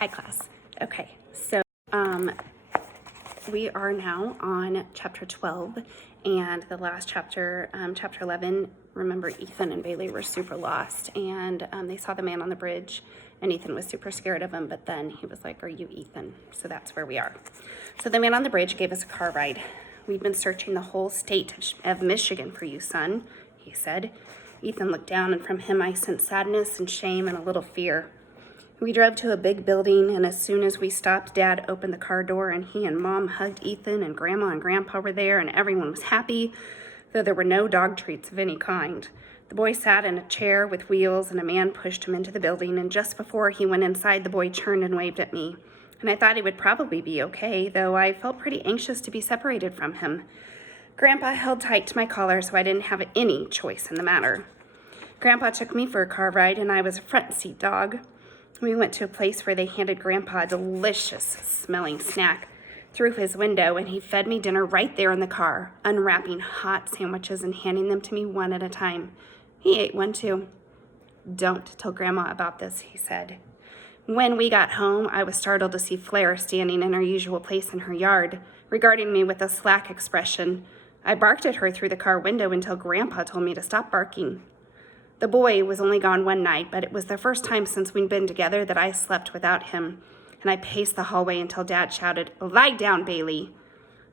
Hi, class. Okay, so we are now on chapter 12, and the last chapter, chapter 11, remember Ethan and Bailey were super lost, and they saw the man on the bridge, and Ethan was super scared of him, but then he was like, "Are you Ethan?" So that's where we are. So the man on the bridge gave us a car ride. "We've been searching the whole state of Michigan for you, son," he said. Ethan looked down, and from him I sensed sadness and shame and a little fear. We drove to a big building, and as soon as we stopped, Dad opened the car door, and he and Mom hugged Ethan, and Grandma and Grandpa were there, and everyone was happy, though there were no dog treats of any kind. The boy sat in a chair with wheels, and a man pushed him into the building, and just before he went inside, the boy turned and waved at me. And I thought he would probably be okay, though I felt pretty anxious to be separated from him. Grandpa held tight to my collar, so I didn't have any choice in the matter. Grandpa took me for a car ride, and I was a front seat dog. We went to a place where they handed Grandpa a delicious smelling snack through his window, and he fed me dinner right there in the car, unwrapping hot sandwiches and handing them to me one at a time. He ate one too. "Don't tell Grandma about this," he said. When we got home, I was startled to see Flair standing in her usual place in her yard, regarding me with a slack expression. I barked at her through the car window until Grandpa told me to stop barking. The boy was only gone one night, but it was the first time since we'd been together that I slept without him, and I paced the hallway until Dad shouted, "Lie down, Bailey."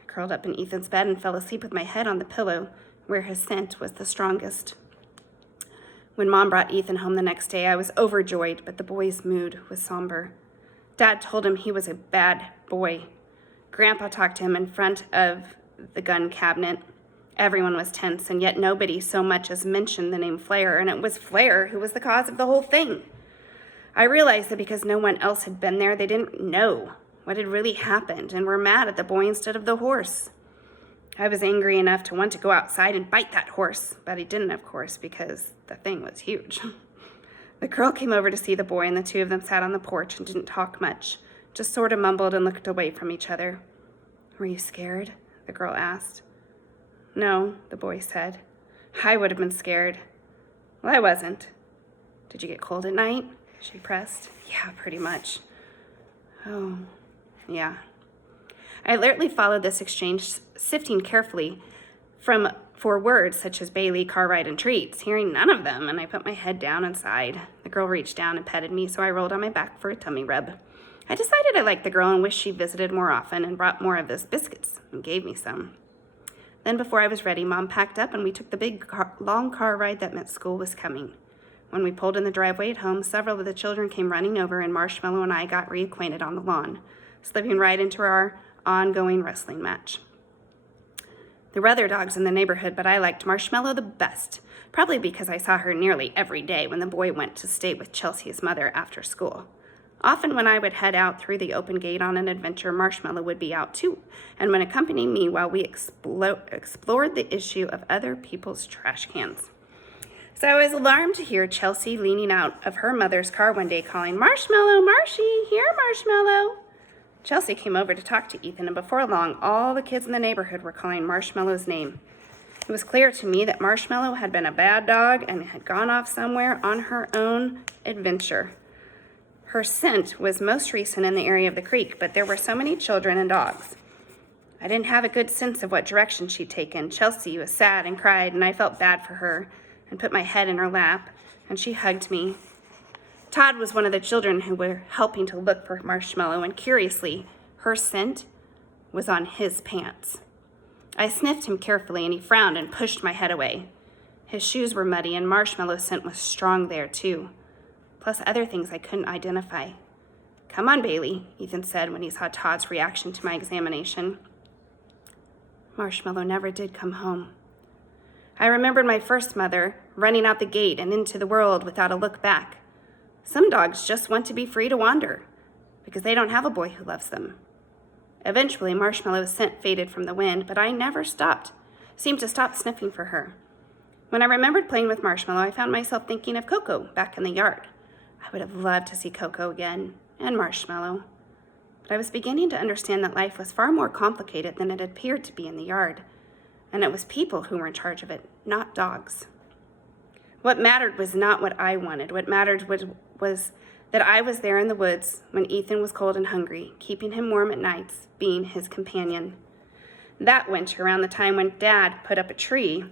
I curled up in Ethan's bed and fell asleep with my head on the pillow, where his scent was the strongest. When Mom brought Ethan home the next day, I was overjoyed, but the boy's mood was somber. Dad told him he was a bad boy. Grandpa talked to him in front of the gun cabinet. Everyone was tense, and yet nobody so much as mentioned the name Flair, and it was Flair who was the cause of the whole thing. I realized that because no one else had been there, they didn't know what had really happened and were mad at the boy instead of the horse. I was angry enough to want to go outside and bite that horse, but I didn't, of course, because the thing was huge. The girl came over to see the boy, and the two of them sat on the porch and didn't talk much, just sort of mumbled and looked away from each other. "Were you scared?" the girl asked. "No," the boy said. "I would have been scared." "Well, I wasn't." "Did you get cold at night?" she pressed. "Yeah, pretty much." "Oh, yeah." I alertly followed this exchange, sifting carefully for words such as Bailey, car ride, and treats, hearing none of them, and I put my head down and sighed. The girl reached down and petted me, so I rolled on my back for a tummy rub. I decided I liked the girl and wished she visited more often and brought more of those biscuits and gave me some. Then before I was ready, Mom packed up and we took the long car ride that meant school was coming. When we pulled in the driveway at home, several of the children came running over, and Marshmallow and I got reacquainted on the lawn, slipping right into our ongoing wrestling match. There were other dogs in the neighborhood, but I liked Marshmallow the best, probably because I saw her nearly every day when the boy went to stay with Chelsea's mother after school. Often when I would head out through the open gate on an adventure, Marshmallow would be out too, and would accompany me while we explored the issue of other people's trash cans. So I was alarmed to hear Chelsea leaning out of her mother's car one day calling, "Marshmallow, Marshy, here, Marshmallow." Chelsea came over to talk to Ethan, and before long, all the kids in the neighborhood were calling Marshmallow's name. It was clear to me that Marshmallow had been a bad dog and had gone off somewhere on her own adventure. Her scent was most recent in the area of the creek, but there were so many children and dogs. I didn't have a good sense of what direction she'd taken. Chelsea was sad and cried, and I felt bad for her and put my head in her lap, and she hugged me. Todd was one of the children who were helping to look for Marshmallow, and curiously, her scent was on his pants. I sniffed him carefully, and he frowned and pushed my head away. His shoes were muddy, and Marshmallow's scent was strong there too, plus other things I couldn't identify. "Come on, Bailey," Ethan said when he saw Todd's reaction to my examination. Marshmallow never did come home. I remembered my first mother running out the gate and into the world without a look back. Some dogs just want to be free to wander because they don't have a boy who loves them. Eventually, Marshmallow's scent faded from the wind, but I never seemed to stop sniffing for her. When I remembered playing with Marshmallow, I found myself thinking of Coco back in the yard. I would have loved to see Coco again, and Marshmallow. But I was beginning to understand that life was far more complicated than it appeared to be in the yard, and it was people who were in charge of it, not dogs. What mattered was not what I wanted. What mattered was that I was there in the woods when Ethan was cold and hungry, keeping him warm at nights, being his companion. That winter, around the time when Dad put up a tree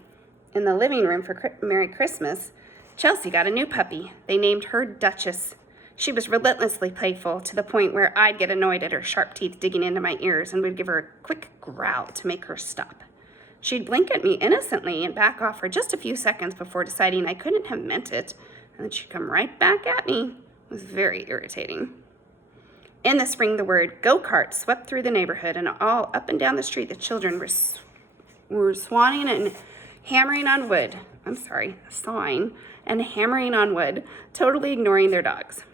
in the living room for Merry Christmas, Chelsea got a new puppy. They named her Duchess. She was relentlessly playful, to the point where I'd get annoyed at her sharp teeth digging into my ears and would give her a quick growl to make her stop. She'd blink at me innocently and back off for just a few seconds before deciding I couldn't have meant it, and then she'd come right back at me. It was very irritating. In the spring, the word go-kart swept through the neighborhood, and all up and down the street the children were sawing and hammering on wood, totally ignoring their dogs.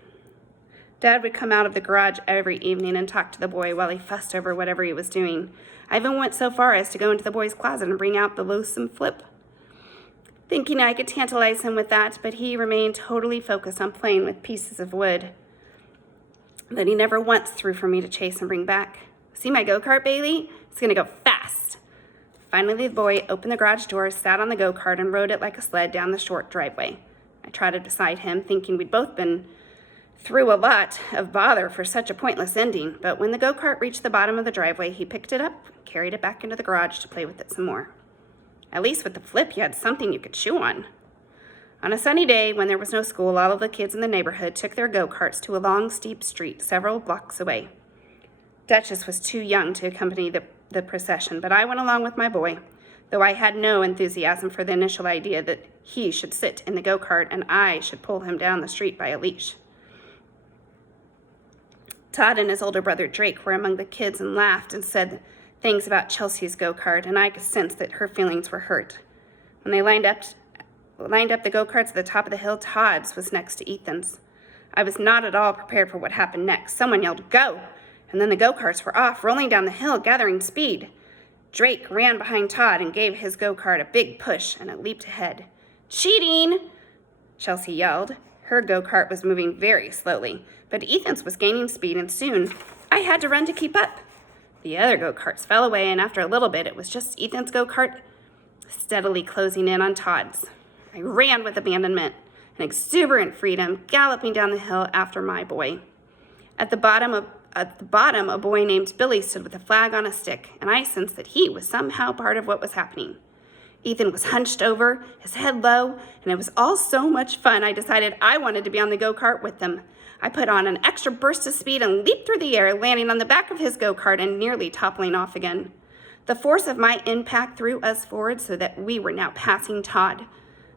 Dad would come out of the garage every evening and talk to the boy while he fussed over whatever he was doing. I even went so far as to go into the boy's closet and bring out the loathsome flip, thinking I could tantalize him with that, but he remained totally focused on playing with pieces of wood that he never once threw for me to chase and bring back. See my go-kart, Bailey? It's gonna go fast. Finally, the boy opened the garage door, sat on the go-kart, and rode it like a sled down the short driveway. I trotted beside him, thinking we'd both been through a lot of bother for such a pointless ending, but when the go-kart reached the bottom of the driveway, he picked it up, carried it back into the garage to play with it some more. At least with the flip, you had something you could chew on. On a sunny day, when there was no school, all of the kids in the neighborhood took their go-karts to a long, steep street several blocks away. Duchess was too young to accompany the procession, but I went along with my boy, though I had no enthusiasm for the initial idea that he should sit in the go-kart and I should pull him down the street by a leash. Todd and his older brother Drake were among the kids and laughed and said things about Chelsea's go-kart, and I could sense that her feelings were hurt. When they lined up the go-karts at the top of the hill, Todd's was next to Ethan's. I was not at all prepared for what happened next. Someone yelled, "Go!" And then the go-karts were off, rolling down the hill, gathering speed. Drake ran behind Todd and gave his go-kart a big push, and it leaped ahead. "Cheating!" Chelsea yelled. Her go-kart was moving very slowly, but Ethan's was gaining speed, and soon I had to run to keep up. The other go-karts fell away, and after a little bit, it was just Ethan's go-kart steadily closing in on Todd's. I ran with abandonment and exuberant freedom, galloping down the hill after my boy. At the bottom, a boy named Billy stood with a flag on a stick, and I sensed that he was somehow part of what was happening. Ethan was hunched over, his head low, and it was all so much fun, I decided I wanted to be on the go-kart with them. I put on an extra burst of speed and leaped through the air, landing on the back of his go-kart and nearly toppling off again. The force of my impact threw us forward so that we were now passing Todd.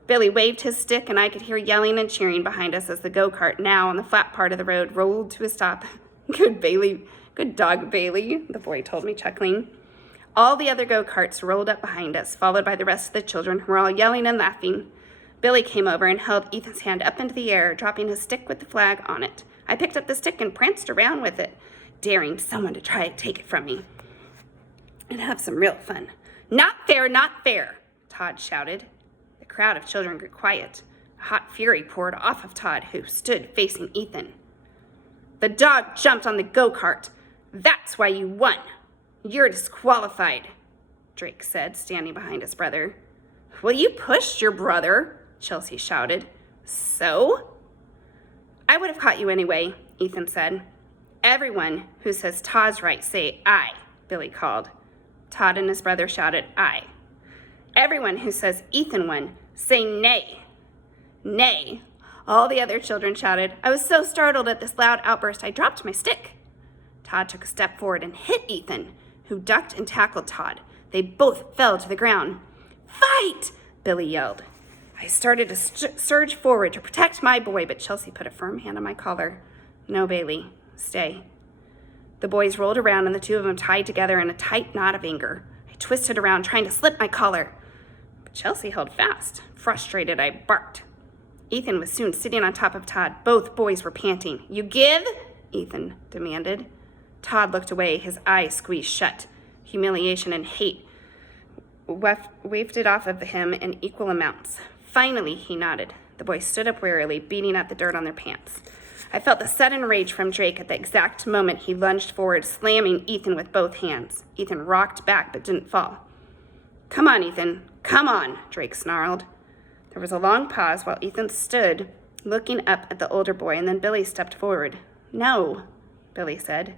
Billy waved his stick, and I could hear yelling and cheering behind us as the go-kart, now on the flat part of the road, rolled to a stop. Good dog, Bailey, the boy told me, chuckling. All the other go-karts rolled up behind us, followed by the rest of the children, who were all yelling and laughing. Billy came over and held Ethan's hand up into the air, dropping his stick with the flag on it. I picked up the stick and pranced around with it, daring someone to try to take it from me and have some real fun. "Not fair, not fair," Todd shouted. The crowd of children grew quiet. A hot fury poured off of Todd, who stood facing Ethan. "The dog jumped on the go-kart. That's why you won. You're disqualified," Drake said, standing behind his brother. "Well, you pushed your brother," Chelsea shouted. "So?" "I would have caught you anyway," Ethan said. "Everyone who says Todd's right, say aye," Billy called. Todd and his brother shouted aye. "Everyone who says Ethan won, say nay." "Nay," all the other children shouted. I was so startled at this loud outburst, I dropped my stick. Todd took a step forward and hit Ethan, who ducked and tackled Todd. They both fell to the ground. "Fight!" Billy yelled. I started to surge forward to protect my boy, but Chelsea put a firm hand on my collar. "No, Bailey, stay." The boys rolled around, and the two of them tied together in a tight knot of anger. I twisted around, trying to slip my collar, but Chelsea held fast. Frustrated, I barked. Ethan was soon sitting on top of Todd. Both boys were panting. "You give?" Ethan demanded. Todd looked away, his eyes squeezed shut. Humiliation and hate wafted off of him in equal amounts. Finally, he nodded. The boys stood up wearily, beating at the dirt on their pants. I felt the sudden rage from Drake at the exact moment he lunged forward, slamming Ethan with both hands. Ethan rocked back but didn't fall. "Come on, Ethan. Come on," Drake snarled. There was a long pause while Ethan stood looking up at the older boy, and then Billy stepped forward. "No," Billy said.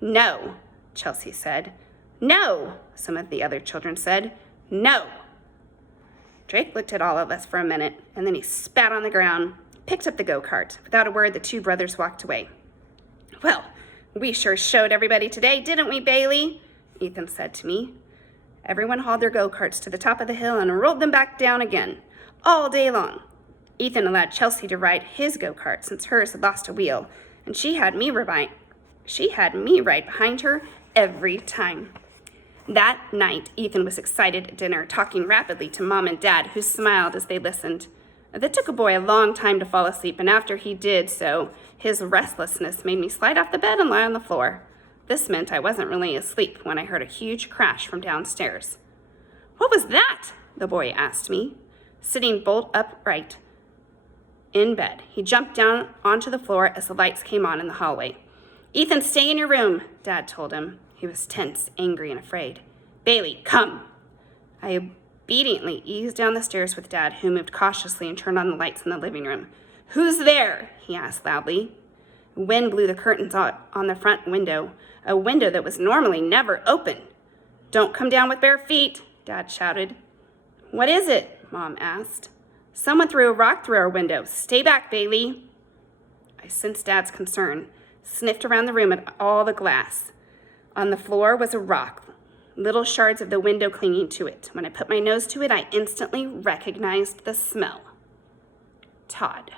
"No," Chelsea said. "No," some of the other children said. "No." Drake looked at all of us for a minute, and then he spat on the ground, picked up the go-kart. Without a word, the two brothers walked away. "Well, we sure showed everybody today, didn't we, Bailey?" Ethan said to me. Everyone hauled their go-karts to the top of the hill and rolled them back down again, all day long. Ethan allowed Chelsea to ride his go-kart since hers had lost a wheel, and she had me ride behind her every time. That night, Ethan was excited at dinner, talking rapidly to Mom and Dad, who smiled as they listened. It took a boy a long time to fall asleep, and after he did so, his restlessness made me slide off the bed and lie on the floor. This meant I wasn't really asleep when I heard a huge crash from downstairs. "What was that?" the boy asked me. Sitting bolt upright in bed, he jumped down onto the floor as the lights came on in the hallway. "Ethan, stay in your room," Dad told him. He was tense, angry, and afraid. "Bailey, come." I obediently eased down the stairs with Dad, who moved cautiously and turned on the lights in the living room. "Who's there?" he asked loudly. Wind blew the curtains on the front window, a window that was normally never open. "Don't come down with bare feet," Dad shouted. "What is it?" Mom asked. "Someone threw a rock through our window. Stay back, Bailey." I sensed Dad's concern, sniffed around the room at all the glass. On the floor was a rock, little shards of the window clinging to it. When I put my nose to it, I instantly recognized the smell. Todd.